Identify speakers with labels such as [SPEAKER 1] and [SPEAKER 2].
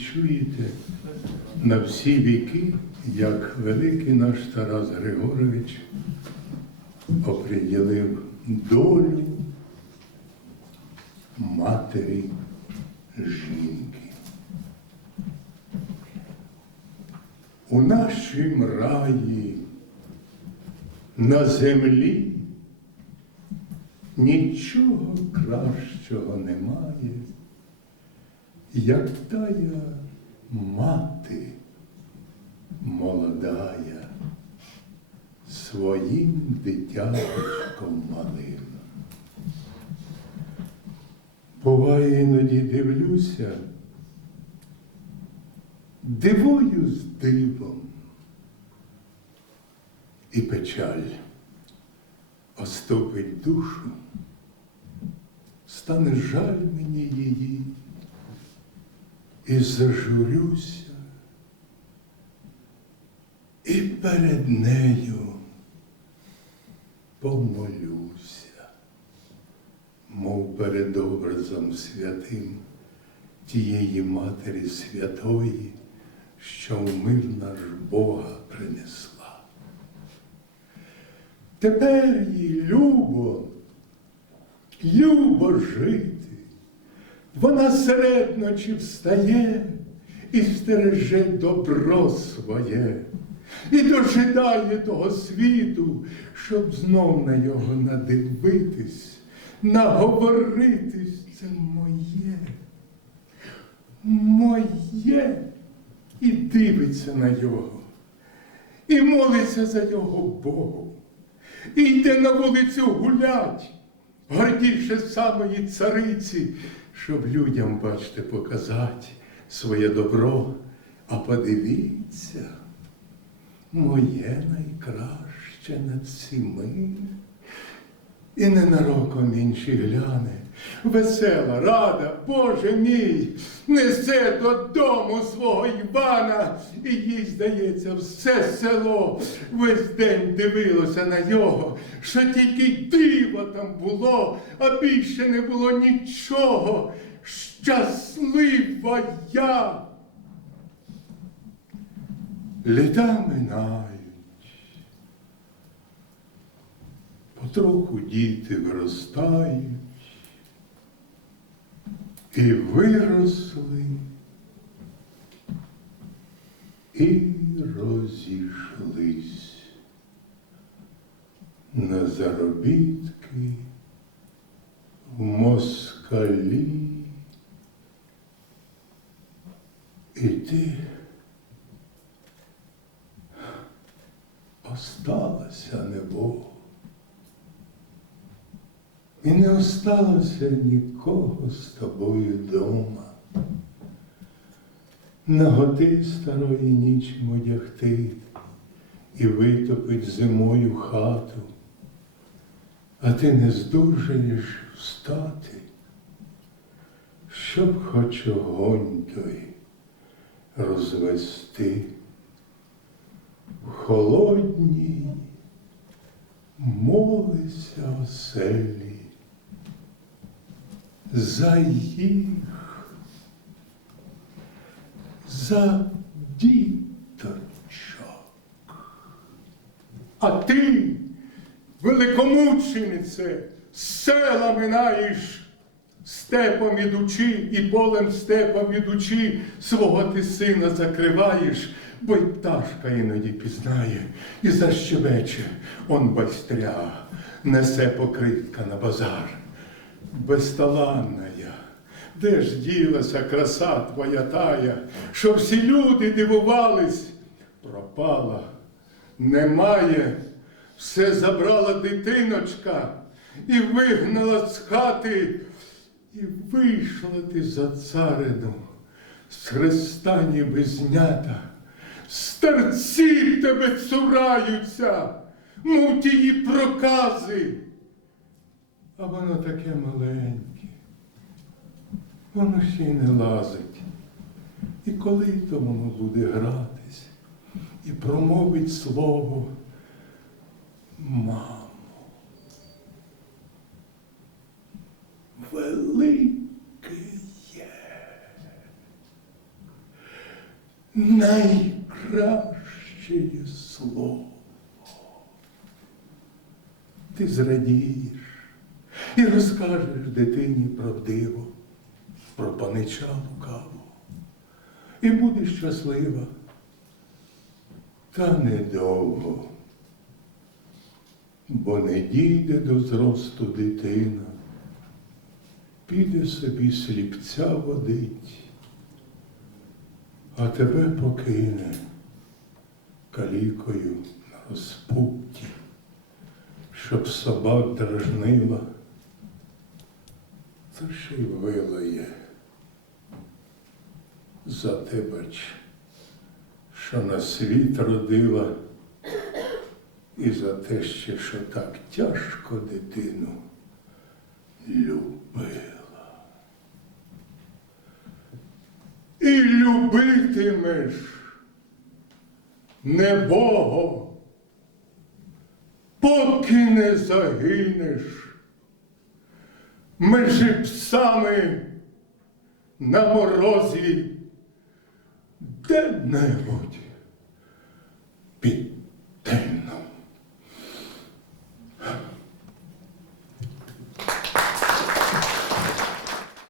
[SPEAKER 1] відчуєте на всі віки, як великий наш Тарас Григорович оприділив долю матері жінки. У нашім раї на землі нічого кращого немає, як тая мати молодая своїм дитяточком малим. Буває, іноді дивлюся, дивуюсь дивом і печаль оступить душу, стане жаль мені її, і зажурюся, і перед нею помолюся, мов перед образом святим тієї Матері Святої, що в наш Бога принесла. Тепер їй любо, любо жити. Вона серед ночі встає і стереже добро своє, і дожидає того світу, щоб знов на його надивитись, наговоритись. Це моє, моє, і дивиться на його, і молиться за його Богу, і йде на вулицю гулять, гордіше самої цариці, щоб людям, бачите, показати своє добро. А подивіться, моє найкраще над всіми. І ненароком інші гляне, весела, рада, Боже мій, несе додому свого Івана, і їй, здається, все село весь день дивилося на його, що тільки диво там було, а більше не було нічого. Щаслива я. Літа минають. Потроху діти виростають і виросли, і розійшлись на заробітки в москалі. І ти осталася небо. І не осталося нікого з тобою дома. Наготи старої ніч одягти і витопить зимою хату, а ти не здужаєш встати, щоб хоч огонь той розвести. В холодній молися оселі за їх, за діточок. А ти, великомученице, села минаєш, степом ідучи і полем степом ідучи, свого ти сина закриваєш, бо й пташка іноді пізнає і защебече, он байстря, несе покритка на базар. Безталанна де ж ділася краса твоя тая, що всі люди дивувались, пропала, немає, все забрала дитиночка і вигнала з хати, і вийшла ти за царину, з хреста ніби знята, старці тебе цураються, мов тії прокази. А воно таке маленьке, воно ще й не лазить. І коли то воно буде гратись і промовить слово мамо. Велике є. найкраще слово. Ти зрадієш і розкажеш дитині правдиво про панича лукаву. І будеш щаслива, та недовго, бо не дійде до зросту дитина, піде собі сліпця водить, а тебе покине калікою на розпутті, щоб собак дражнила, й вилає за те, бач, що на світ родила, і за те ще, що так тяжко дитину любила. І любитимеш не Богом, поки не загинеш межі псами на морозі. Де-небудь